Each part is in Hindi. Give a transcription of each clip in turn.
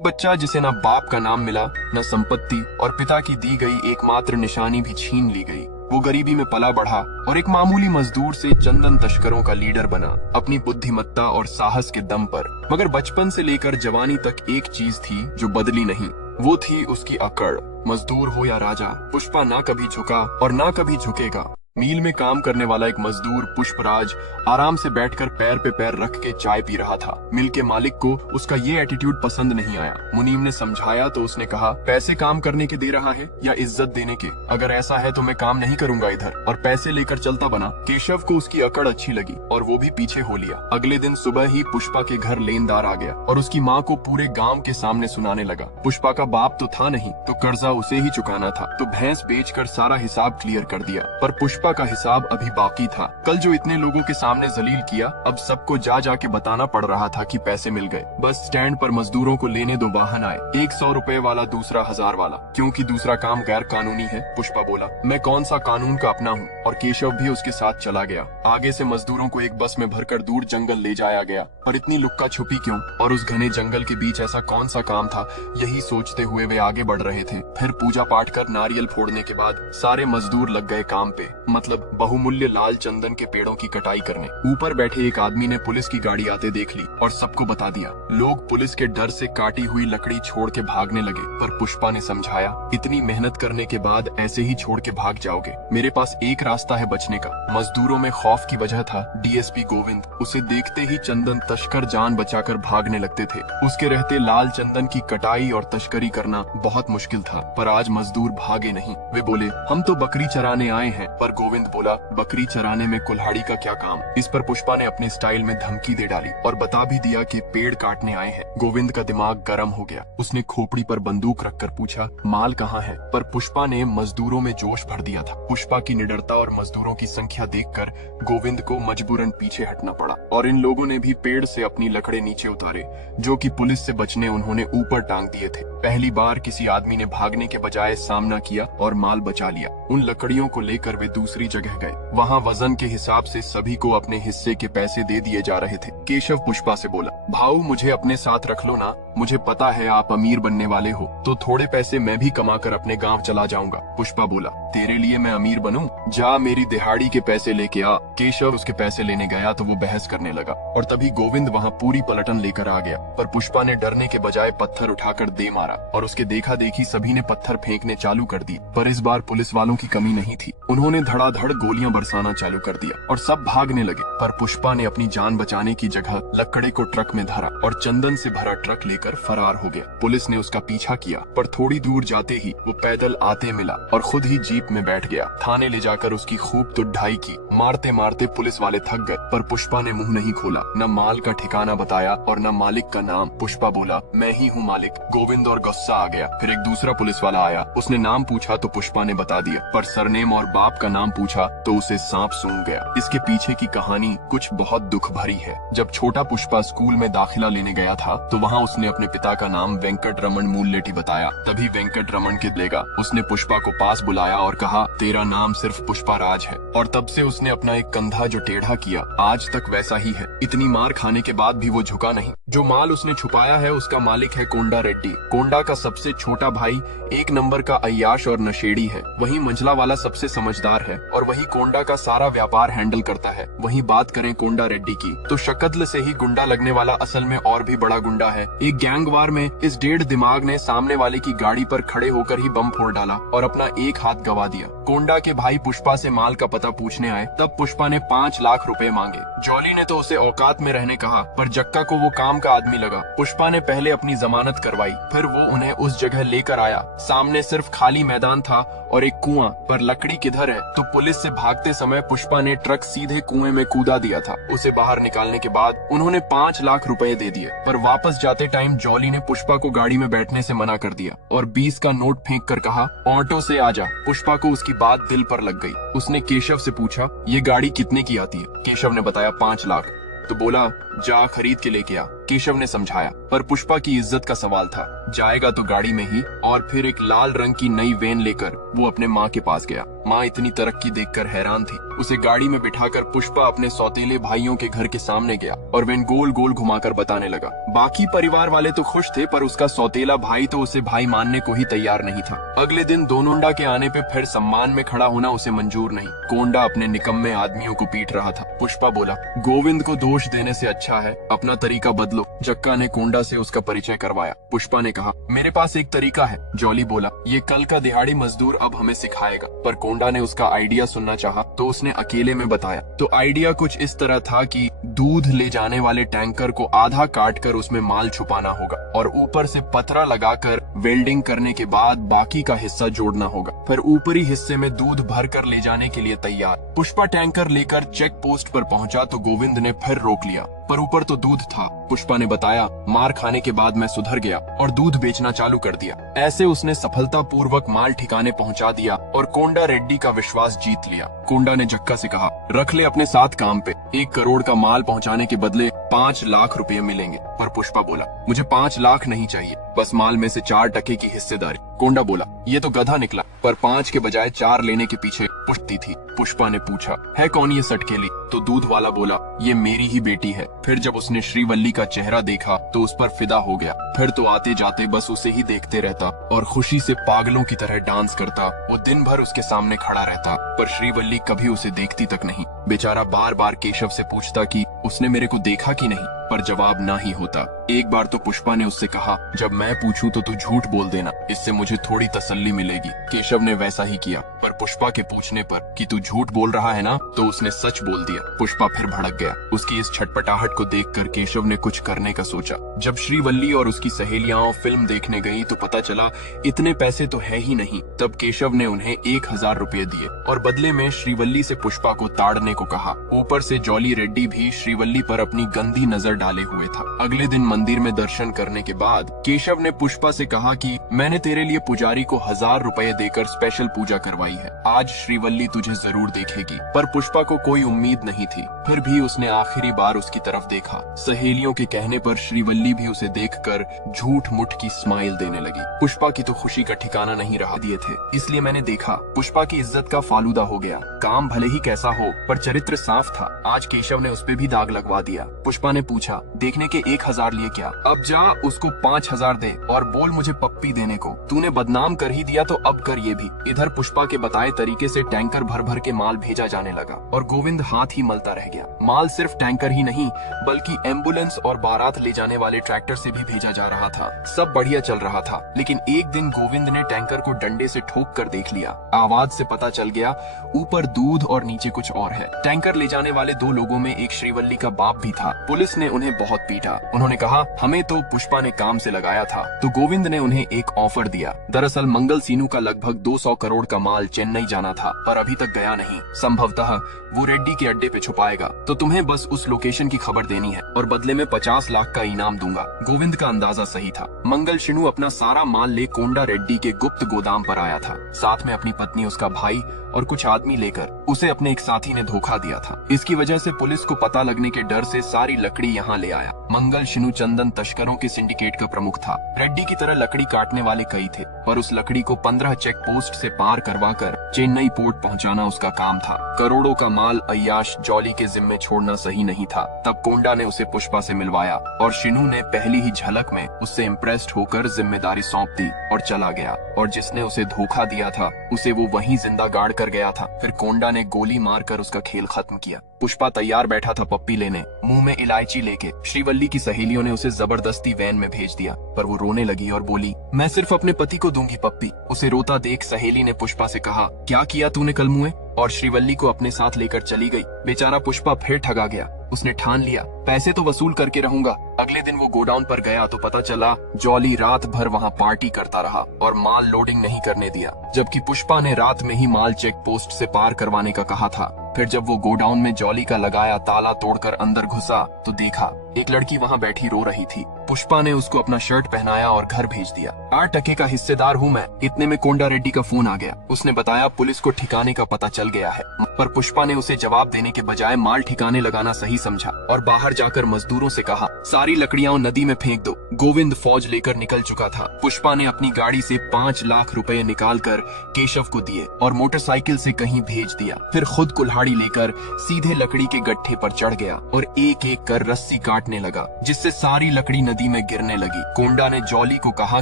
बच्चा जिसे ना बाप का नाम मिला, न संपत्ति, और पिता की दी गई एकमात्र निशानी भी छीन ली गई। वो गरीबी में पला बढ़ा और एक मामूली मजदूर से चंदन तस्करों का लीडर बना, अपनी बुद्धिमत्ता और साहस के दम पर। मगर बचपन से लेकर जवानी तक एक चीज थी जो बदली नहीं, वो थी उसकी अकड़। मजदूर हो या राजा, पुष्पा ना कभी झुका और ना कभी झुकेगा। मील में काम करने वाला एक मजदूर पुष्पराज आराम से बैठकर पैर पे पैर रख के चाय पी रहा था। मिल के मालिक को उसका ये एटीट्यूड पसंद नहीं आया। मुनीम ने समझाया तो उसने कहा, पैसे काम करने के दे रहा है या इज्जत देने के? अगर ऐसा है तो मैं काम नहीं करूंगा इधर, और पैसे लेकर चलता बना। केशव को उसकी अकड़ अच्छी लगी और वो भी पीछे हो लिया। अगले दिन सुबह ही पुष्पा के घर लेनदार आ गया और उसकी माँ को पूरे गाँव के सामने सुनाने लगा। पुष्पा का बाप तो था नहीं, तो कर्जा उसे ही चुकाना था, तो भैंस बेचकर सारा हिसाब क्लियर कर दिया। पर पुष्पा का हिसाब अभी बाकी था। कल जो इतने लोगों के सामने जलील किया, अब सबको जा जाके बताना पड़ रहा था कि पैसे मिल गए। बस स्टैंड पर मजदूरों को लेने दो वाहन आए, एक 100 रुपए वाला, दूसरा 1000 वाला। क्योंकि दूसरा काम गैर कानूनी है, पुष्पा बोला। मैं कौन सा कानून का अपना हूँ? और केशव भी उसके साथ चला गया। आगे से मजदूरों को एक बस में भरकर दूर जंगल ले जाया गया। पर इतनी लुक्का छुपी क्यों, और उस घने जंगल के बीच ऐसा कौन सा काम था? यही सोचते हुए वे आगे बढ़ रहे थे। फिर पूजा पाठ कर नारियल फोड़ने के बाद सारे मजदूर लग गए काम पे, मतलब बहुमूल्य लाल चंदन के पेड़ों की कटाई करने। ऊपर बैठे एक आदमी ने पुलिस की गाड़ी आते देख ली और सबको बता दिया। लोग पुलिस के डर से काटी हुई लकड़ी छोड़ के भागने लगे, पर पुष्पा ने समझाया, इतनी मेहनत करने के बाद ऐसे ही छोड़ के भाग जाओगे? मेरे पास एक रास्ता है बचने का। मजदूरों में खौफ की वजह था डीएसपी गोविंद। उसे देखते ही चंदन तस्कर जान बचाकर भागने लगते थे। उसके रहते लाल चंदन की कटाई और तस्करी करना बहुत मुश्किल था। पर आज मजदूर भागे नहीं। वे बोले, हम तो बकरी चराने आए हैं। पर गोविंद बोला, बकरी चराने में कुल्हाड़ी का क्या काम? इस पर पुष्पा ने अपने स्टाइल में धमकी दे डाली और बता भी दिया कि पेड़ काटने आए हैं। गोविंद का दिमाग गर्म हो गया। उसने खोपड़ी पर बंदूक रखकर पूछा, माल कहाँ है? पर पुष्पा ने मजदूरों में जोश भर दिया था। पुष्पा की निडरता और मजदूरों की संख्या देखकर गोविंद को मजबूरन पीछे हटना पड़ा, और इन लोगों ने भी पेड़ से अपनी लकड़े नीचे उतारे, जो कि पुलिस से बचने उन्होंने ऊपर टांग दिए थे। पहली बार किसी आदमी ने भागने के बजाय सामना किया और माल बचा लिया। उन लकड़ियों को लेकर वे दूसरी जगह गए। वहाँ वजन के हिसाब से सभी को अपने हिस्से के पैसे दे दिए जा रहे थे। केशव पुष्पा से बोला, भाऊ मुझे अपने साथ रख लो ना, मुझे पता है आप अमीर बनने वाले हो, तो थोड़े पैसे मैं भी कमाकर अपने गांव चला जाऊंगा। पुष्पा बोला, तेरे लिए मैं अमीर बनूं? जा मेरी दिहाड़ी के पैसे लेके आ। केशव उसके पैसे लेने गया तो वो बहस करने लगा, और तभी गोविंद वहाँ पूरी पलटन लेकर आ गया। पर पुष्पा ने डरने के बजाय पत्थर उठाकर दे मारा, और उसके देखा देखी सभी ने पत्थर फेंकने चालू कर दिए। पर इस बार पुलिस वालों की कमी नहीं थी। उन्होंने धड़ाधड़ गोलियां बरसाना चालू कर दिया और सब भागने लगे। पर पुष्पा ने अपनी जान बचाने की जगह लकड़े को ट्रक में धरा और चंदन से भरा ट्रक लेकर फरार हो गया। पुलिस ने उसका पीछा किया, पर थोड़ी दूर जाते ही वो पैदल आते मिला और खुद ही जीप में बैठ गया। थाने ले जाकर उसकी खूब तुड़ाई की। मारते मारते पुलिस वाले थक गए, पर पुष्पा ने मुंह नहीं खोला, न माल का ठिकाना बताया और न मालिक का नाम। पुष्पा बोला, मैं ही हूँ मालिक। गोविंद और गुस्सा आ गया। फिर एक दूसरा पुलिस वाला आया, उसने नाम पूछा तो पुष्पा ने बता दिया, पर सरनेम और बाप का नाम पूछा तो उसे सांप सूंघ गया। इसके पीछे की कहानी कुछ बहुत दुख भरी है। जब छोटा पुष्पा स्कूल में दाखिला लेने गया था तो वहाँ उसने अपने पिता का नाम वेंकट रमन मूललेटी बताया। तभी वेंकट रमन के लेगा उसने पुष्पा को पास बुलाया और कहा, तेरा नाम सिर्फ पुष्पा राज है। और तब से उसने अपना एक कंधा जो टेढ़ा किया, आज तक वैसा ही है। इतनी मार खाने के बाद भी वो झुका नहीं। जो माल उसने छुपाया है उसका मालिक है कोंडा रेड्डी। कोंडा का सबसे छोटा भाई एक नंबर का अय्याश और नशेड़ी है। वही मंझला वाला सबसे समझदार है और वही कोंडा का सारा व्यापार हैंडल करता है। वही बात करें कोंडा रेड्डी की तो शक्ल से ही गुंडा लगने वाला असल में और भी बड़ा गुंडा है। एक गैंग वार में इस डेढ़ दिमाग ने सामने वाले की गाड़ी पर खड़े होकर ही बम फोड़ डाला और अपना एक हाथ गवा दिया। कोंडा के भाई पुष्पा से माल का पता पूछने आए, तब पुष्पा ने 5 लाख रुपए मांगे। जॉली ने तो उसे औकात में रहने कहा, पर जक्का को वो काम का आदमी लगा। पुष्पा ने पहले अपनी जमानत करवाई, फिर वो उन्हें उस जगह लेकर आया। सामने सिर्फ खाली मैदान था और एक कुआं, पर लकड़ी किधर है? तो पुलिस से भागते समय पुष्पा ने ट्रक सीधे कुएं में कूदा दिया था। उसे बाहर निकालने के बाद उन्होंने 5 लाख रुपए दे दिए। पर वापस जाते टाइम जॉली ने पुष्पा को गाड़ी में बैठने से मना कर दिया और 20 का नोट फेंक कर कहा, ऑटो से आजा। पुष्पा को उसकी बात दिल पर लग गई। उसने केशव से पूछा, ये गाड़ी कितने की आती है? केशव ने बताया 5 लाख। तो बोला, जा खरीद के लेके आ। केशव ने समझाया, पर पुष्पा की इज्जत का सवाल था। जाएगा तो गाड़ी में ही। और फिर एक लाल रंग की नई वैन लेकर वो अपने माँ के पास गया। माँ इतनी तरक्की देखकर हैरान थी। उसे गाड़ी में बिठाकर पुष्पा अपने सौतेले भाइयों के घर के सामने गया और वैन गोल गोल घुमाकर बताने लगा। बाकी परिवार वाले तो खुश थे, पर उसका सौतेला भाई तो उसे भाई मानने को ही तैयार नहीं था। अगले दिन कोंडा के आने पे फिर सम्मान में खड़ा होना उसे मंजूर नहीं। कोंडा अपने निकम्मे आदमियों को पीट रहा था। पुष्पा बोला, गोविंद को दोष देने से अच्छा है अपना तरीका बदलो। जक्का ने कोंडा से उसका परिचय करवाया। पुष्पा ने कहा, मेरे पास एक तरीका है। जॉली बोला, ये कल का दिहाड़ी मजदूर अब हमें सिखाएगा। पर कोंडा ने उसका आइडिया सुनना चाहा तो उसने अकेले में बताया। तो आइडिया कुछ इस तरह था कि दूध ले जाने वाले टैंकर को आधा काट कर उसमें माल छुपाना होगा और ऊपर से पतरा लगाकर वेल्डिंग करने के बाद बाकी का हिस्सा जोड़ना होगा। फिर ऊपरी हिस्से में दूध भर कर ले जाने के लिए तैयार। पुष्पा टैंकर लेकर चेक पोस्ट पर पहुंचा तो गोविंद ने फिर रोक लिया, पर ऊपर तो दूध था। पुष्पा ने बताया, मार खाने के बाद मैं सुधर गया और दूध बेचना चालू कर दिया। ऐसे उसने सफलतापूर्वक माल ठिकाने पहुंचा दिया और कोंडा रेड्डी का विश्वास जीत लिया। कोंडा ने जक्का से कहा, रख ले अपने साथ काम पे। 1 करोड़ का माल पहुंचाने के बदले 5 लाख रुपए मिलेंगे। पर पुष्पा बोला, मुझे 5 लाख नहीं चाहिए, बस माल में से 4% की हिस्सेदारी। कोंडा बोला, ये तो गधा निकला, पर 5 के बजाय 4 लेने के पीछे पुष्टि थी। पुष्पा ने पूछा, है कौन ये सटकेली? तो दूध वाला बोला, ये मेरी ही बेटी है। फिर जब उसने श्रीवल्ली का चेहरा देखा तो उस पर फिदा हो गया। फिर तो आते जाते बस उसे ही देखते रहता और खुशी से पागलों की तरह डांस करता। वो दिन भर उसके सामने खड़ा रहता, पर श्रीवल्ली कभी उसे देखती तक नहीं। बेचारा बार बार केशव से पूछता कि उसने मेरे को देखा कि नहीं, पर जवाब ना ही होता। एक बार तो पुष्पा ने उससे कहा, जब मैं पूछूं तो तू झूठ बोल देना, इससे मुझे थोड़ी तसल्ली मिलेगी। केशव ने वैसा ही किया, पर पुष्पा के पूछने पर कि तू झूठ बोल रहा है ना, तो उसने सच बोल दिया। पुष्पा फिर भड़क गया। उसकी इस छटपटाहट को देखकर केशव ने कुछ करने का सोचा। जब श्रीवल्ली और उसकी सहेलियां फिल्म देखने गई तो पता चला इतने पैसे तो है ही नहीं। तब केशव ने उन्हें 1000 रुपए दिए और बदले में श्रीवल्ली से पुष्पा को ताड़ने को कहा। ऊपर से जॉली रेड्डी भी श्रीवल्ली पर अपनी गंदी नजर डाले हुए था। अगले दिन मंदिर में दर्शन करने के बाद केशव ने पुष्पा से कहा कि मैंने तेरे लिए पुजारी को 1000 रुपए देकर स्पेशल पूजा करवाई है। आज श्रीवल्ली तुझे जरूर देखेगी। पर पुष्पा को कोई उम्मीद नहीं थी। फिर भी उसने आखिरी बार उसकी तरफ देखा। सहेलियों के कहने पर श्रीवल्ली भी उसे देखकर झूठ मुठ की स्माइल देने लगी। पुष्पा की तो खुशी का ठिकाना नहीं रहा दिए थे, इसलिए मैंने देखा पुष्पा की इज्जत का फालूदा हो गया। काम भले ही कैसा हो, पर चरित्र साफ था। आज केशव ने उस पे भी दाग लगवा दिया। पुष्पा ने पूछा, देखने के 1000 लिए क्या? अब जा उसको 5000 दे और बोल मुझे पप्पी देने को। तूने बदनाम कर ही दिया तो अब कर ये भी। इधर पुष्पा के बताए तरीके से टैंकर भर भर के माल भेजा जाने लगा और गोविंद हाथ ही मलता रह गया। माल सिर्फ टैंकर ही नहीं, बल्कि एम्बुलेंस और बारात ले जाने वाले ट्रैक्टर से भी भेजा जा रहा था। सब बढ़िया चल रहा था, लेकिन एक दिन गोविंद ने टैंकर को डंडे से ठोक कर देख लिया। आवाज से पता चल गया ऊपर दूध और नीचे कुछ और है। टैंकर ले जाने वाले 2 लोगों में एक श्रीवल्ली का बाप भी था। पुलिस ने उन्हें बहुत पीटा। उन्होंने कहा, हमें तो पुष्पा ने काम से लगाया था। तो गोविंद ने उन्हें एक ऑफर दिया। दरअसल मंगल सीनू का लगभग 200 करोड़ का माल चेन्नई जाना था, पर अभी तक गया नहीं। संभवतः वो रेड्डी के अड्डे पे छुपाएगा, तो तुम्हें बस उस लोकेशन की खबर देनी है और बदले में 50 लाख का इनाम दूंगा। गोविंद का अंदाजा सही था। मंगल शिनू अपना सारा माल ले कोंडा रेड्डी के गुप्त गोदाम पर आया था। साथ में अपनी पत्नी, उसका भाई और कुछ आदमी लेकर। उसे अपने एक साथी ने धोखा दिया था। इसकी वजह से पुलिस को पता लगने के डर से सारी लकड़ी यहाँ ले आया। मंगल शिनू चंदन तस्करों के सिंडिकेट का प्रमुख था। रेड्डी की तरह लकड़ी काटने वाले कई थे, पर उस लकड़ी को 15 चेक पोस्ट से पार करवाकर चेन्नई पोर्ट पहुंचाना उसका काम था। करोड़ों का माल अय्याश जॉली के जिम्मे छोड़ना सही नहीं था। तब कोंडा ने उसे पुष्पा से मिलवाया और शिनू ने पहली ही झलक में उससे इम्प्रेस्ड होकर जिम्मेदारी सौंप दी और चला गया। और जिसने उसे धोखा दिया था उसे वो वहीं जिंदा गाड़ कर गया था। फिर कोंडा ने गोली मारकर उसका खेल खत्म किया। पुष्पा तैयार बैठा था पप्पी लेने, मुंह में इलायची लेके। श्रीवल्ली की सहेलियों ने उसे जबरदस्ती वैन में भेज दिया, पर वो रोने लगी और बोली, मैं सिर्फ अपने पति को दूंगी पप्पी। उसे रोता देख सहेली ने पुष्पा से कहा, क्या किया तूने कल मुए? और श्रीवल्ली को अपने साथ लेकर चली गई। बेचारा पुष्पा फिर ठगा गया। उसने ठान लिया, पैसे तो वसूल करके रहूंगा। अगले दिन वो गोडाउन पर गया तो पता चला जॉली रात भर वहाँ पार्टी करता रहा और माल लोडिंग नहीं करने दिया, जबकि पुष्पा ने रात में ही माल चेक पोस्ट से पार करवाने का कहा था। फिर जब वो गोडाउन में जॉली का लगाया ताला तोड़कर अंदर घुसा तो देखा एक लड़की वहाँ बैठी रो रही थी। पुष्पा ने उसको अपना शर्ट पहनाया और घर भेज दिया। 8 टके का हिस्सेदार हूँ मैं। इतने में कोंडा रेड्डी का फोन आ गया। उसने बताया पुलिस को ठिकाने का पता चल गया है, पर पुष्पा ने उसे जवाब देने के बजाय माल ठिकाने लगाना सही समझा और बाहर जाकर मजदूरों से कहा, सारी लकड़ियां नदी में फेंक दो। गोविंद फौज लेकर निकल चुका था। पुष्पा ने अपनी गाड़ी से 5 लाख रुपए निकालकर केशव को दिए और मोटरसाइकिल से कहीं भेज दिया। फिर खुद कुल्हाड़ी लेकर सीधे लकड़ी के गट्ठे पर चढ़ गया और एक एक कर रस्सी काटने लगा, जिससे सारी लकड़ी नदी में गिरने लगी। कोंडा ने जॉली को कहा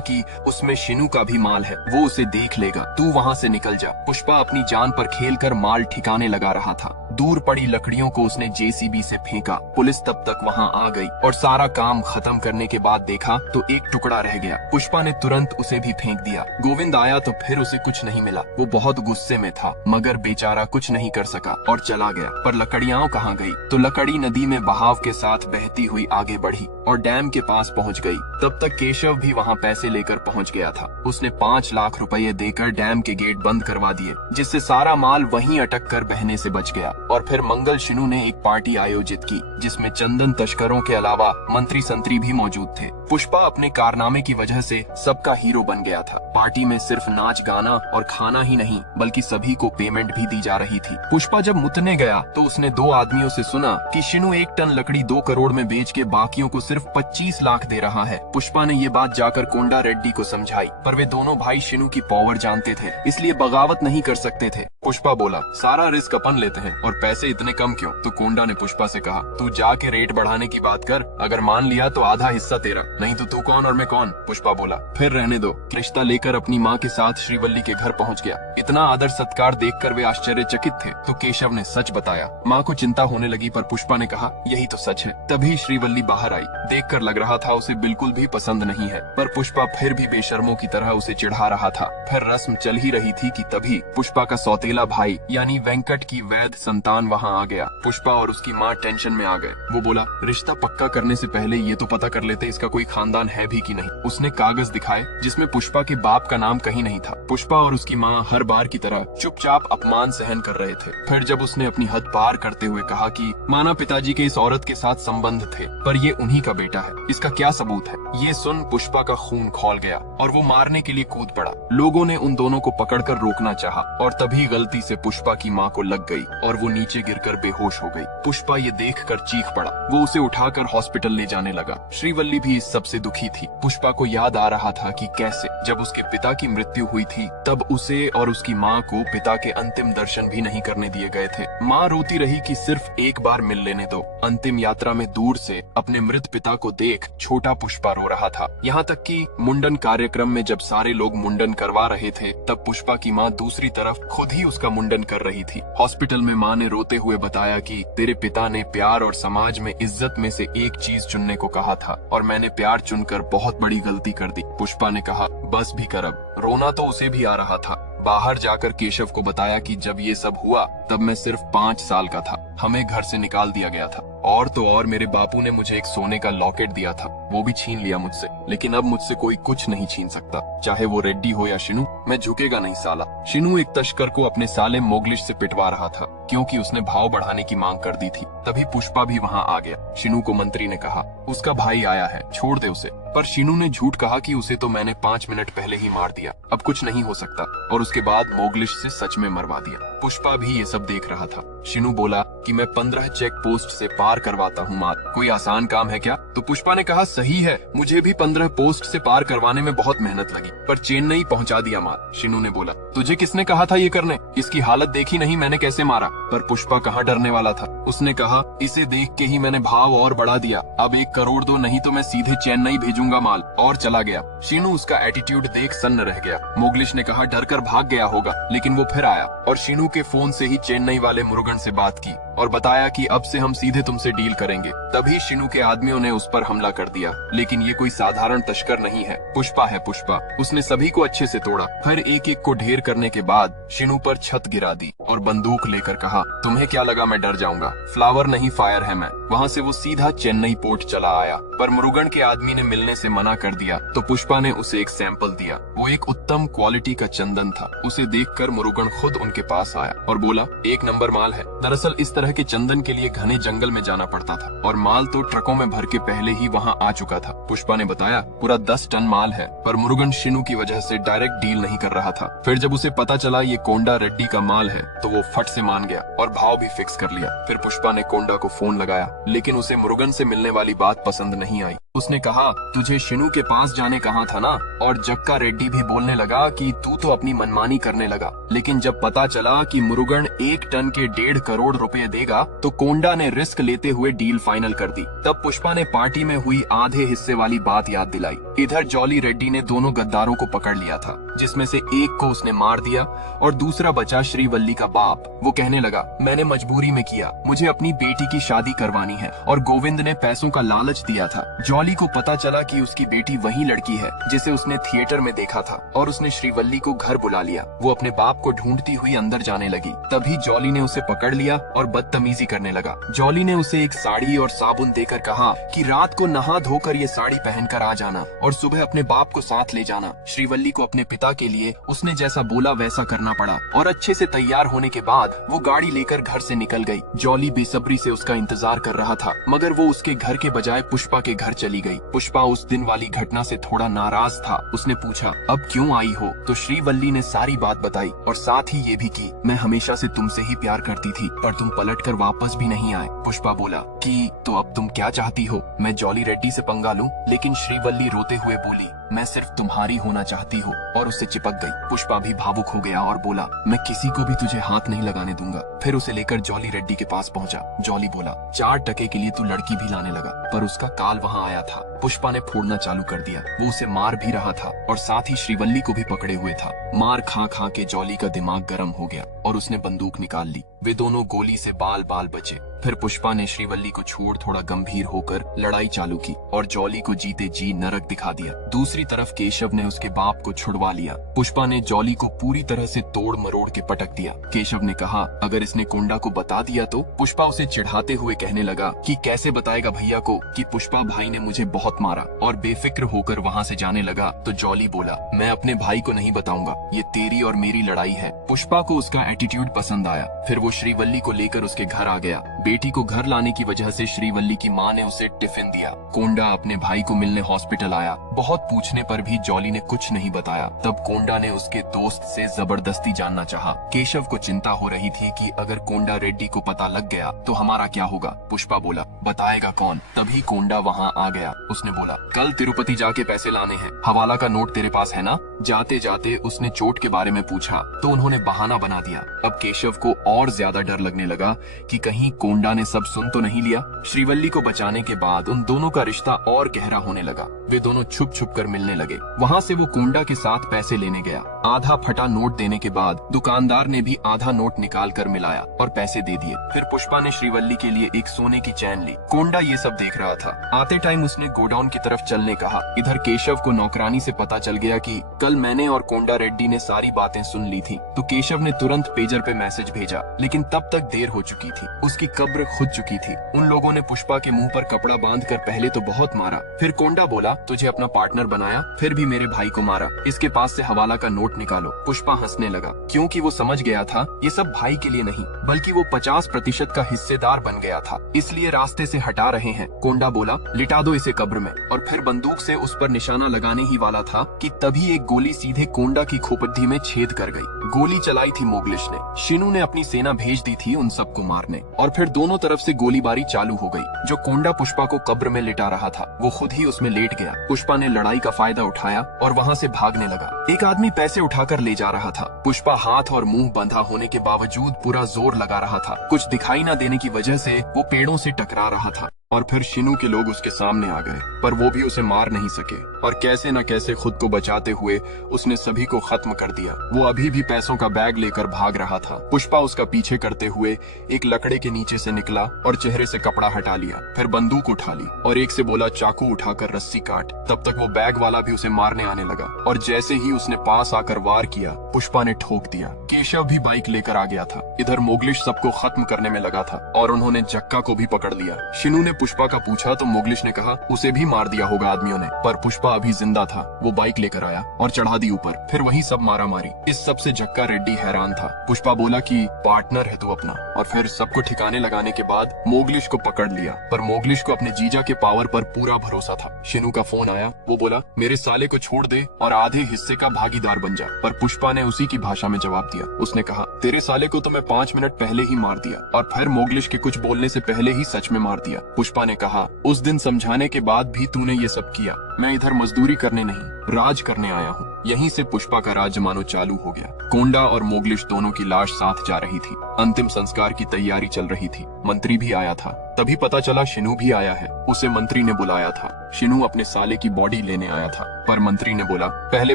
कि उसमें शिनू का भी माल है, वो उसे देख लेगा, तू वहाँ से निकल जा। पुष्पा अपनी जान पर खेलकर माल ठिकाने लगा रहा था। दूर पड़ी लकड़ियों को उसने जेसीबी से फेंका। पुलिस तब तक वहाँ आ गई और सारा काम खत्म करने के बाद देखा तो एक टुकड़ा रह गया। पुष्पा ने तुरंत उसे भी फेंक दिया। गोविंद आया तो फिर उसे कुछ नहीं मिला। वो बहुत गुस्से में था, मगर बेचारा कुछ नहीं कर सका और चला गया। पर लकड़ियां कहाँ गई? तो लकड़ी नदी में बहाव के साथ बहती हुई आगे बढ़ी और डैम के पास पहुँच गई। तब तक केशव भी वहाँ पैसे लेकर पहुँच गया था। उसने 5 लाख रुपए देकर डैम के गेट बंद करवा दिए, जिससे सारा माल वहीं अटक कर बहने से बच गया। और फिर मंगल शिनू ने एक पार्टी आयोजित की, जिसमें चंदन तस्करों के अलावा मंत्री संतरी भी मौजूद थे। पुष्पा अपने कारनामे की वजह से सबका हीरो बन गया था। पार्टी में सिर्फ नाच गाना और खाना ही नहीं, बल्कि सभी को पेमेंट भी दी जा रही थी। पुष्पा जब मुतने गया तो उसने 2 आदमियों से सुना कि शिनू 1 टन लकड़ी 2 करोड़ में बेच के बाकियों को सिर्फ 25 लाख दे रहा है। पुष्पा ने ये बात जाकर कोंडा रेड्डी को समझाई, पर वे दोनों भाई शिनू की पावर जानते थे, इसलिए बगावत नहीं कर सकते थे। पुष्पा बोला, सारा रिस्क अपन लेते हैं और पैसे इतने कम क्यों? तो कोंडा ने पुष्पा से कहा, तू जाके रेट बढ़ाने की बात कर, अगर मान लिया तो आधा हिस्सा तेरा, नहीं तो तू कौन और मैं कौन? पुष्पा बोला, फिर रहने दो। रिश्ता लेकर अपनी माँ के साथ श्रीवल्ली के घर पहुँच गया। इतना आदर सत्कार देखकर वे आश्चर्यचकित थे। तो केशव ने सच बताया। माँ को चिंता होने लगी, पर पुष्पा ने कहा, यही तो सच है। तभी श्रीवल्ली बाहर आई। देखकर लग रहा था उसे बिल्कुल भी पसंद नहीं है, पर पुष्पा फिर भी बेशर्मों की तरह उसे चिढ़ा रहा था। फिर रस्म चल ही रही थी कि तभी पुष्पा का सौतेला भाई यानी वेंकट की वैध संतान वहाँ आ गया। पुष्पा और उसकी माँ टेंशन में आ गए। वो बोला, रिश्ता पक्का करने से पहले ये तो पता कर लेते इसका कोई खानदान है भी कि नहीं। उसने कागज दिखाए जिसमें पुष्पा के बाप का नाम कहीं नहीं था। पुष्पा और उसकी माँ हर बार की तरह चुपचाप अपमान सहन कर रहे थे। फिर जब उसने अपनी हद पार करते हुए कहा कि माना पिताजी के इस औरत के साथ संबंध थे, पर ये उन्हीं का बेटा है, इसका क्या सबूत है? ये सुन पुष्पा का खून खौल गया और वो मारने के लिए कूद पड़ा। लोगों ने उन दोनों को पकड़कर रोकना चाहा और तभी गलती से पुष्पा की माँ को लग गई और वो नीचे गिरकर बेहोश हो गई। पुष्पा ये देखकर चीख पड़ा। वो उसे उठाकर हॉस्पिटल ले जाने लगा। श्रीवल्ली भी इस सबसे दुखी थी। पुष्पा को याद आ रहा था कि कैसे जब उसके पिता की मृत्यु हुई थी तब उसे और उसकी माँ को पिता के अंतिम दर्शन भी नहीं करने दिए गए थे। माँ रोती रही कि सिर्फ एक बार मिल लेने दो। अंतिम यात्रा में दूर से अपने मृत पिता को देख छोटा पुष्पा रो रहा था। यहाँ तक कि मुंडन कार्यक्रम में जब सारे लोग मुंडन करवा रहे थे, तब पुष्पा की माँ दूसरी तरफ खुद ही उसका मुंडन कर रही थी। हॉस्पिटल में माँ ने रोते हुए बताया कि तेरे पिता ने प्यार और समाज में इज्जत में से एक चीज चुनने को कहा था और मैंने प्यार चुनकर बहुत बड़ी गलती कर दी। पुष्पा ने कहा, बस भी कर अब। रोना तो उसे भी आ रहा था। बाहर जाकर केशव को बताया कि जब ये सब हुआ तब मैं सिर्फ 5 साल का था। हमें घर से निकाल दिया गया था। और तो और मेरे बापू ने मुझे एक सोने का लॉकेट दिया था, वो भी छीन लिया मुझसे। लेकिन अब मुझसे कोई कुछ नहीं छीन सकता, चाहे वो रेड्डी हो या शिनू। मैं झुकेगा नहीं साला। शिनू एक तस्कर को अपने साले मोगलिश से पिटवा रहा था क्योंकि उसने भाव बढ़ाने की मांग कर दी थी। तभी पुष्पा भी वहाँ आ गया। शिनू को मंत्री ने कहा, उसका भाई आया है, छोड़ दे उसे। पर शिनू ने झूठ कहा कि उसे तो मैंने 5 मिनट पहले ही मार दिया, अब कुछ नहीं हो सकता, और उसके बाद मोगलिश से सच में मरवा दिया। पुष्पा भी ये सब देख रहा था। शिनू बोला कि मैं 15 चेक पोस्ट से पार करवाता हूँ माल, कोई आसान काम है क्या? तो पुष्पा ने कहा, सही है, मुझे भी 15 पोस्ट से पार करवाने में बहुत मेहनत लगी, पर चेन्नई पहुँचा दिया माल। शिनू ने बोला, तुझे किसने कहा था ये करने? इसकी हालत देखी नहीं मैंने कैसे मारा? पर पुष्पा कहाँ डरने वाला था। उसने कहा, इसे देख के ही मैंने भाव और बढ़ा दिया, अब 1 करोड़ दो, नहीं तो मैं सीधे चेन्नई भेजूंगा माल, और चला गया। शिनू उसका एटीट्यूड देख सन्न रह गया। मोगलिश ने कहा, डर कर भाग गया होगा, लेकिन वो फिर आया और शिनू के फोन से ही चेन्नई वाले मुरुगन से बात की और बताया कि अब से हम सीधे तुमसे डील करेंगे। तभी शिनू के आदमियों ने उस पर हमला कर दिया। लेकिन ये कोई साधारण तस्कर नहीं है, पुष्पा है पुष्पा। उसने सभी को अच्छे से तोड़ा। फिर एक एक को ढेर करने के बाद शिनू पर छत गिरा दी और बंदूक लेकर कहा, तुम्हें क्या लगा मैं डर जाऊंगा? फ्लावर नहीं फायर है मैं। वहाँ से वो सीधा चेन्नई पोर्ट चला आया, पर मुरुगन के आदमी ने मिलने से मना कर दिया। तो पुष्पा ने उसे एक सैंपल दिया। वो एक उत्तम क्वालिटी का चंदन था। उसे देखकर मुरुगन खुद उनके पास आया और बोला, 1 नंबर माल है। दरअसल इस तरह तरह के चंदन के लिए घने जंगल में जाना पड़ता था और माल तो ट्रकों में भर के पहले ही वहाँ आ चुका था। पुष्पा ने बताया पूरा 10 टन माल है, पर मुरुगन शिनू की वजह से डायरेक्ट डील नहीं कर रहा था। फिर जब उसे पता चला ये कोंडा रेड्डी का माल है तो वो फट से मान गया और भाव भी फिक्स कर लिया। फिर पुष्पा ने कोंडा को फोन लगाया, लेकिन उसे मुरुगन से मिलने वाली बात पसंद नहीं आई। उसने कहा तुझे शिनू के पास जाने कहा था ना। और जक्का रेड्डी भी बोलने लगा कि तू तो अपनी मनमानी करने लगा, लेकिन जब पता चला कि मुरुगन 1 टन के 1.5 करोड़ रुपए देगा तो कोंडा ने रिस्क लेते हुए डील फाइनल कर दी। तब पुष्पा ने पार्टी में हुई आधे हिस्से वाली बात याद दिलाई। इधर जॉली रेड्डी ने दोनों गद्दारों को पकड़ लिया था, जिसमें से एक को उसने मार दिया और दूसरा बचा श्रीवल्ली का बाप। वो कहने लगा मैंने मजबूरी में किया, मुझे अपनी बेटी की शादी करवानी है और गोविंद ने पैसों का लालच दिया था। जॉली को पता चला कि उसकी बेटी वही लड़की है जिसे उसने थिएटर में देखा था और उसने श्रीवल्ली को घर बुला लिया। वो अपने बाप को ढूंढती हुई अंदर जाने लगी। तभी जॉली ने उसे पकड़ लिया और बदतमीजी करने लगा। जॉली ने उसे एक साड़ी और साबुन देकर कहा कि रात को नहा धोकर ये साड़ी पहनकर आ जाना और सुबह अपने बाप को साथ ले जाना। श्रीवल्ली को अपने पिता के लिए उसने जैसा बोला वैसा करना पड़ा और अच्छे से तैयार होने के बाद वो गाड़ी लेकर घर से निकल गई। जॉली बेसब्री से उसका इंतजार कर रहा था, मगर वो उसके घर के बजाय पुष्पा के घर चली गई। पुष्पा उस दिन वाली घटना से थोड़ा नाराज था। उसने पूछा अब क्यों आई हो, तो श्रीवल्ली ने सारी बात बताई और साथ ही ये भी की मैं हमेशा से तुमसे ही प्यार करती थी, पर तुम पलटकर वापस भी नहीं आए। पुष्पा बोला कि तो अब तुम क्या चाहती हो, मैं जॉली रेड्डी से पंगा लूं? लेकिन श्रीवल्ली रोते हुए बोली मैं सिर्फ तुम्हारी होना चाहती हूँ, और उससे चिपक गई। पुष्पा भी भावुक हो गया और बोला मैं किसी को भी तुझे हाथ नहीं लगाने दूंगा। फिर उसे लेकर जॉली रेड्डी के पास पहुंचा। जॉली बोला 4 टके के लिए तू लड़की भी लाने लगा, पर उसका काल वहाँ आया था। पुष्पा ने फोड़ना चालू कर दिया। वो उसे मार भी रहा था और साथ ही श्रीवल्ली को भी पकड़े हुए था। मार खा खा के जॉली का दिमाग गर्म हो गया और उसने बंदूक निकाल ली। वे दोनों गोली से बाल बाल बचे। फिर पुष्पा ने श्रीवल्ली को छोड़ थोड़ा गंभीर होकर लड़ाई चालू की और जॉली को जीते जी नरक दिखा दिया। दूसरी तरफ केशव ने उसके बाप को छुड़वा लिया। पुष्पा ने जॉली को पूरी तरह से तोड़ मरोड़ के पटक दिया। केशव ने कहा अगर इसने कोंडा को बता दिया तो। पुष्पा उसे चिढ़ाते हुए कहने लगा कि कैसे बताएगा भैया को कि पुष्पा भाई ने मुझे बहुत मारा, और बेफिक्र होकर वहाँ से जाने लगा। तो जॉली बोला मैं अपने भाई को नहीं बताऊंगा, ये तेरी और मेरी लड़ाई है। पुष्पा को उसका एटीट्यूड पसंद आया। फिर वो श्रीवल्ली को लेकर उसके घर आ गया। बेटी को घर लाने की वजह से श्रीवल्ली की माँ ने उसे टिफिन दिया। कोंडा अपने भाई को मिलने हॉस्पिटल आया। बहुत पूछने पर भी जॉली ने कुछ नहीं बताया। तब कोंडा ने उसके दोस्त से जबरदस्ती जानना चाहा। केशव को चिंता हो रही थी कि अगर कोंडा रेड्डी को पता लग गया तो हमारा क्या होगा। पुष्पा बोला बताएगा कौन। तभी कोंडा वहाँ आ गया। उसने बोला कल तिरुपति जाके पैसे लाने हैं, हवाला का नोट तेरे पास है ना। जाते जाते उसने चोट के बारे में पूछा तो उन्होंने बहाना बना दिया। अब केशव को और ज्यादा डर लगने लगा कि कहीं कोंडा ने सब सुन तो नहीं लिया। श्रीवल्ली को बचाने के बाद उन दोनों का रिश्ता और गहरा होने लगा। वे दोनों छुप छुप कर मिलने लगे। वहाँ से वो कोंडा के साथ पैसे लेने गया। आधा फटा नोट देने के बाद दुकानदार ने भी आधा नोट निकाल कर मिलाया और पैसे दे दिए। फिर पुष्पा ने श्रीवल्ली के लिए एक सोने की चैन ली। कोंडा ये सब देख रहा था। आते टाइम उसने गोडाउन की तरफ चलने कहा। इधर केशव को नौकरानी से पता चल गया कि कल मैंने और कोंडा रेड्डी ने सारी बातें सुन ली थी। तो केशव ने तुरंत पेजर पे मैसेज भेजा, लेकिन तब तक देर हो चुकी थी। उसकी कब्र खुद चुकी थी। उन लोगों ने पुष्पा के मुंह पर कपड़ा बांधकर पहले तो बहुत मारा। फिर कोंडा बोला तुझे अपना पार्टनर बनाया, फिर भी मेरे भाई को मारा, इसके पास से हवाला का नोट निकालो। पुष्पा हंसने लगा, क्योंकि वो समझ गया था ये सब भाई के लिए नहीं, बल्कि वो 50% का हिस्सेदार बन गया था, इसलिए रास्ते से हटा रहे हैं। कोंडा बोला लिटा दो इसे कब्र में, और फिर बंदूक से उस पर निशाना लगाने ही वाला था कि तभी एक गोली सीधे कोंडा की खोपड़ी में छेद कर गई। गोली चलाई थी मोगलिश ने। शिनू ने अपनी सेना भेज दी थी उन सबको मारने, और फिर दोनों तरफ से गोलीबारी चालू हो गई। जो कोंडा पुष्पा को कब्र में लिटा रहा था वो खुद ही उसमें लेट गया। पुष्पा ने लड़ाई का फायदा उठाया और वहाँ से भागने लगा। एक आदमी पैसे उठाकर ले जा रहा था। पुष्पा हाथ और मुंह बंधा होने के बावजूद पूरा जोर लगा रहा था। कुछ दिखाई न देने की वजह से वो पेड़ों से टकरा रहा था। और फिर शिनू के लोग उसके सामने आ गए, पर वो भी उसे मार नहीं सके, और कैसे न कैसे खुद को बचाते हुए उसने सभी को खत्म कर दिया। वो अभी भी पैसों का बैग लेकर भाग रहा था। पुष्पा उसका पीछे करते हुए एक लकड़े के नीचे से निकला और चेहरे से कपड़ा हटा लिया। फिर बंदूक उठा ली और एक से बोला चाकू उठाकर रस्सी काट। तब तक वो बैग वाला भी उसे मारने आने लगा, और जैसे ही उसने पास आकर वार किया पुष्पा ने ठोक दिया। केशव भी बाइक लेकर आ गया था। इधर मोगलिश सबको खत्म करने में लगा था और उन्होंने जक्का को भी पकड़ लिया। शिनू ने पुष्पा का पूछा तो मोगलिश ने कहा उसे भी मार दिया होगा आदमियों ने, पर पुष्पा अभी जिंदा था। वो बाइक लेकर आया और चढ़ा दी ऊपर। फिर वही सब मारा मारी। इस सब से जक्का रेड्डी हैरान था। पुष्पा बोला कि पार्टनर है तू अपना। और फिर सबको ठिकाने लगाने के बाद मोगलिश को पकड़ लिया, पर मोगलिश को अपने जीजा के पावर पर पूरा भरोसा था। शिनू का फोन आया। वो बोला मेरे साले को छोड़ दे और आधे हिस्से का भागीदार बन जा। पर पुष्पा ने उसी की भाषा में जवाब दिया। उसने कहा तेरे साले को तो मैं 5 मिनट पहले ही मार दिया, और फिर मोगलिश के कुछ बोलने से पहले ही सच में मार दिया। पुष्पा ने कहा उस दिन समझाने के बाद भी तूने ये सब किया। मैं इधर मजदूरी करने नहीं, राज करने आया हूँ। यहीं से पुष्पा का राज मानो चालू हो गया। कोंडा और मोगलिश दोनों की लाश साथ जा रही थी। अंतिम संस्कार की तैयारी चल रही थी। मंत्री भी आया था। तभी पता चला शिनू भी आया है। उसे मंत्री ने बुलाया था। शिनू अपने साले की बॉडी लेने आया था, पर मंत्री ने बोला पहले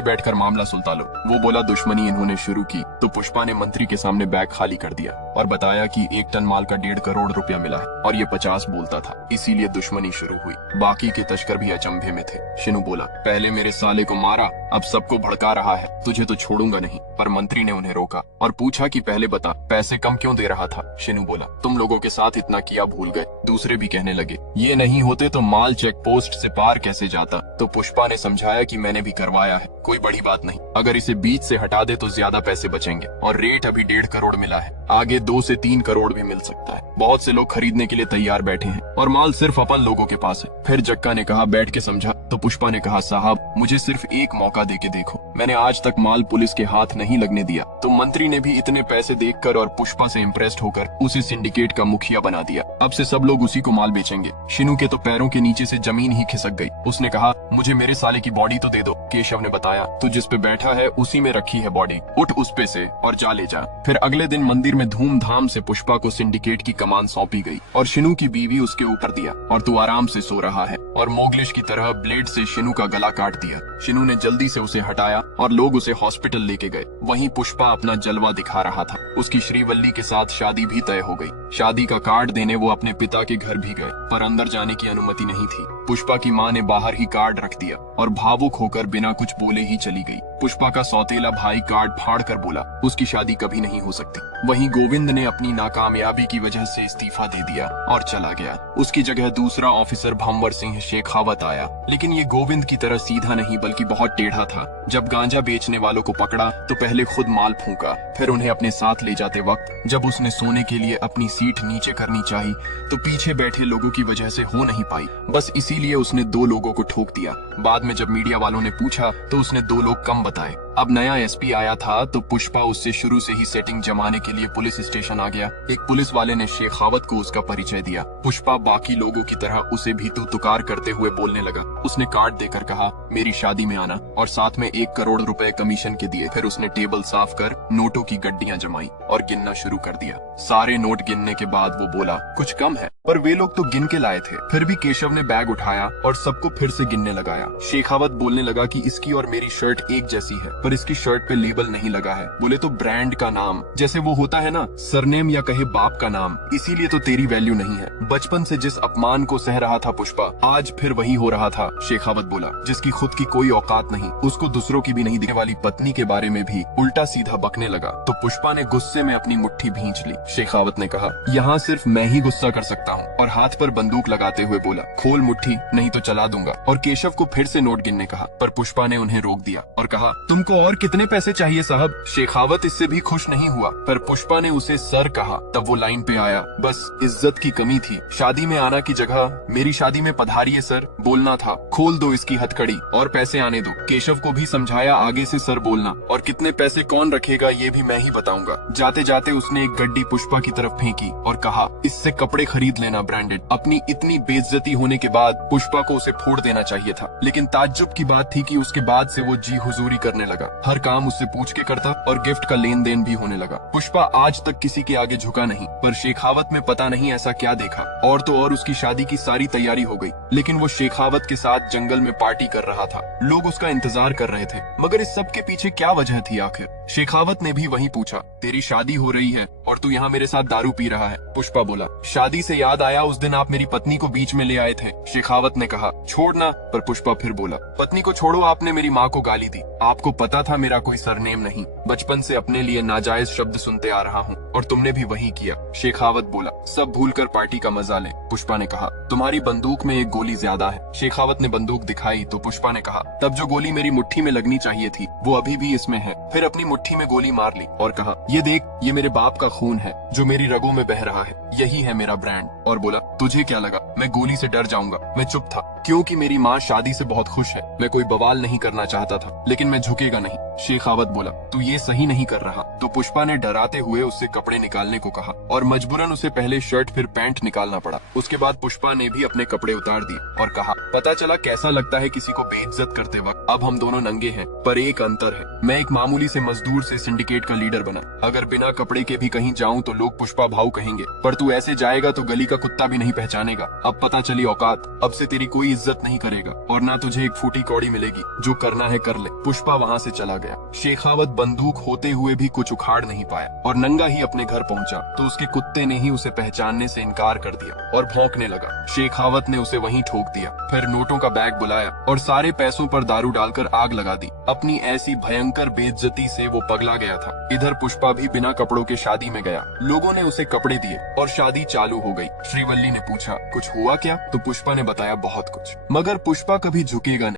बैठकर मामला सुलझा लो। वो बोला दुश्मनी इन्होंने शुरू की। तो पुष्पा ने मंत्री के सामने बैग खाली कर दिया और बताया कि 1 टन माल का 1.5 करोड़ रुपया मिला है और ये 50 बोलता था, इसीलिए दुश्मनी शुरू हुई। बाकी के तस्कर भी अचंभे में थे। शिनू बोला पहले मेरे साले को मारा, अब सबको भड़का रहा है, तुझे तो छोड़ूंगा नहीं। पर मंत्री ने उन्हें रोका और पूछा कि पहले बता पैसे कम क्यों दे रहा था। शिनू बोला तुम लोगों के साथ इतना किया भूल गए। दूसरे भी कहने लगे ये नहीं होते तो माल चेक पोस्ट से पार कैसे जाता। तो पुष्पा ने समझाया कि मैंने भी करवाया है, कोई बड़ी बात नहीं। अगर इसे बीच से हटा दे तो ज्यादा पैसे बचेंगे, और रेट अभी 1.5 करोड़ मिला है, आगे 2 से 3 करोड़ भी मिल सकता है। बहुत से लोग खरीदने के लिए तैयार बैठे हैं और माल सिर्फ अपन लोगों के पास है। फिर जक्का ने कहा बैठ के समझा। तो पुष्पा ने कहा साहब मुझे सिर्फ एक मौका देके देखो, मैंने आज तक माल पुलिस के हाथ नहीं लगने दिया। तो मंत्री ने भी इतने पैसे देखकर और पुष्पा से इम्प्रेस्ड होकर उसे सिंडिकेट का मुखिया बना दिया। अब से सब लोग उसी को माल बेचेंगे। शिनू के तो पैरों के नीचे से जमीन ही खिसक गई। उसने कहा मुझे मेरे साले की बॉडी तो दे दो। केशव ने बताया तू जिस पे बैठा है उसी में रखी है बॉडी, उठ उस पे से और जा ले जा। फिर अगले दिन मंदिर में धूमधाम से पुष्पा को सिंडिकेट की कमान सौंपी गई और शिनू की बीवी उसके ऊपर दिया और तू आराम से सो रहा है। और मोगलिश की तरह ब्लेड से शिनू का गला काट दिया। शिनू ने जल्दी से उसे हटाया और लोग उसे हॉस्पिटल लेके गए। वहीं पुष्पा अपना जलवा दिखा रहा था। उसकी श्रीवल्ली के साथ शादी भी तय हो गई। शादी का कार्ड देने वो अपने पिता के घर भी गए, पर अंदर जाने की अनुमति नहीं थी। पुष्पा की माँ ने बाहर ही कार्ड रख दिया और भावुक होकर बिना कुछ बोले ही चली गई। पुष्पा का सौतेला भाई कार्ड फाड़ कर बोला उसकी शादी कभी नहीं हो सकती। वहीं गोविंद ने अपनी नाकामयाबी की वजह से इस्तीफा दे दिया और चला गया। उसकी जगह दूसरा ऑफिसर भंवर सिंह शेखावत आया, लेकिन ये गोविंद की तरह सीधा नहीं बल्कि बहुत टेढ़ा था। जब गांजा बेचने वालों को पकड़ा तो पहले खुद माल फूंका, फिर उन्हें अपने साथ ले जाते वक्त जब उसने सोने के लिए अपनी सीट नीचे करनी चाहिए तो पीछे बैठे लोगों की वजह से हो नहीं पाई। बस इसीलिए उसने 2 लोगों को ठोक दिया। बाद में जब मीडिया वालों ने पूछा तो उसने 2 लोग कम बताए। अब नया एसपी आया था तो पुष्पा उससे शुरू से ही सेटिंग जमाने के लिए पुलिस स्टेशन आ गया। एक पुलिस वाले ने शेखावत को उसका परिचय दिया। पुष्पा बाकी लोगों की तरह उसे भी तू तुकार करते हुए बोलने लगा। उसने कार्ड देकर कहा मेरी शादी में आना और साथ में 1 करोड़ रुपए कमीशन के दिए। फिर उसने टेबल साफ कर नोटों की गड्डियां जमाई और गिनना शुरू कर दिया। सारे नोट गिनने के बाद वो बोला कुछ कम है, पर वे लोग तो गिन के लाए थे। फिर भी केशव ने बैग उठाया और सबको फिर से गिनने लगाया। शेखावत बोलने लगा कि इसकी और मेरी शर्ट एक जैसी है, पर इसकी शर्ट पे लेबल नहीं लगा है। बोले तो ब्रांड का नाम, जैसे वो होता है ना सरनेम या कहे बाप का नाम, इसीलिए तो तेरी वैल्यू नहीं है। बचपन से जिस अपमान को सह रहा था पुष्पा, आज फिर वही हो रहा था। शेखावत बोला जिसकी खुद की कोई औकात नहीं, उसको दूसरों की भी नहीं दिखने वाली पत्नी के बारे में भी उल्टा सीधा बकने लगा। तो पुष्पा ने गुस्से में अपनी मुट्ठी भींच ली। शेखावत ने कहा यहाँ सिर्फ मैं ही गुस्सा कर सकता हूँ, और हाथ पर बंदूक लगाते हुए बोला खोल मुट्ठी नहीं तो चला दूंगा। और केशव को फिर से नोट गिनने कहा, पर पुष्पा ने उन्हें रोक दिया और कहा तुमको और कितने पैसे चाहिए साहब। शेखावत इससे भी खुश नहीं हुआ, पर पुष्पा ने उसे सर कहा। तब वो लाइन पे आया, बस इज्जत की कमी थी। शादी में आना की जगह मेरी शादी में पधारिए सर बोलना था। खोल दो इसकी हथकड़ी और पैसे आने दो। केशव को भी समझाया आगे से सर बोलना, और कितने पैसे कौन रखेगा ये भी मैं ही बताऊंगा। जाते जाते उसने एक गड्डी पुष्पा की तरफ फेंकी और कहा इससे कपड़े खरीद लेना ब्रांडेड। अपनी इतनी बेइज्जती होने के बाद पुष्पा को उसे फोड़ देना चाहिए था, लेकिन ताज्जुब की बात थी कि उसके बाद से वो जी हुजूरी करने लगा। हर काम उससे पूछ के करता और गिफ्ट का लेन देन भी होने लगा। पुष्पा आज तक किसी के आगे झुका नहीं, पर शेखावत में पता नहीं ऐसा क्या देखा। और तो और उसकी शादी की सारी तैयारी हो गई, लेकिन वो शेखावत के साथ जंगल में पार्टी कर रहा था। लोग उसका इंतजार कर रहे थे, मगर इस सब के पीछे क्या वजह थी आखिर। शेखावत ने भी वही पूछा तेरी शादी हो रही है और तू यहाँ मेरे साथ दारू पी रहा है। पुष्पा बोला, शादी से याद आया उस दिन आप मेरी पत्नी को बीच में ले आए थे। शेखावत ने कहा, छोड़ना। पर पुष्पा फिर बोला, पत्नी को छोड़ो, आपने मेरी माँ को गाली दी। आपको पता था मेरा कोई सरनेम नहीं, बचपन से अपने लिए नाजायज शब्द सुनते आ रहा हूँ और तुमने भी वही किया। शेखावत बोला, सब भूलकर पार्टी का मजा ले। पुष्पा ने कहा, तुम्हारी बंदूक में एक गोली ज्यादा है। शेखावत ने बंदूक दिखाई तो पुष्पा ने कहा, तब जो गोली मेरी मुट्ठी में लगनी चाहिए थी वो अभी भी इसमें है। फिर अपनी मुट्ठी में गोली मार ली और कहा, ये देख, ये मेरे बाप का खून है जो मेरी रगों में बह रहा है, यही है मेरा ब्रांड। और बोला, तुझे क्या लगा मैं गोली से डर जाऊंगा? मैं चुप था क्योंकि मेरी माँ शादी से बहुत खुश है। मैं कोई बवाल नहीं करना चाहता था, लेकिन मैं झुकेगा नहीं। शेखावत बोला, तू ये सही नहीं कर रहा। तो पुष्पा ने डराते हुए उससे कपड़े निकालने को कहा और मजबूरन उसे पहले शर्ट फिर पैंट निकालना पड़ा। उसके बाद पुष्पा ने भी अपने कपड़े उतार दिए और कहा, पता चला कैसा लगता है किसी को बेइज्जत करते वक्त। अब हम दोनों नंगे हैं, पर एक अंतर है, मैं एक मामूली से मजदूर से सिंडिकेट का लीडर बना। अगर बिना कपड़े के भी कहीं जाऊं तो लोग पुष्पा भाऊ कहेंगे, पर तू ऐसे जाएगा तो गली का कुत्ता भी नहीं पहचानेगा। अब पता चली औकात, अब से तेरी कोई इज्जत नहीं करेगा और ना तुझे एक फूटी कौड़ी मिलेगी। जो करना है कर ले। पुष्पा वहाँ से चला गया। शेखावत बंदूक होते हुए भी कुछ उखाड़ नहीं पाया और नंगा ही अपने घर पहुंचा तो उसके कुत्ते ने ही उसे पहचानने से इनकार कर दिया और भौंकने लगा। शेखावत ने उसे वहीं ठोक दिया, फिर नोटों का बैग बुलाया और सारे पैसों पर दारू डालकर आग लगा दी। अपनी ऐसी भयंकर बेइज्जती से वो पगला गया था। इधर पुष्पा भी बिना कपड़ों के शादी में गया। लोगों ने उसे कपड़े दिए और शादी चालू हो गई। श्रीवल्ली ने पूछा, कुछ हुआ क्या? तो पुष्पा ने बताया, बहुत कुछ, मगर पुष्पा कभी झुकेगा नहीं।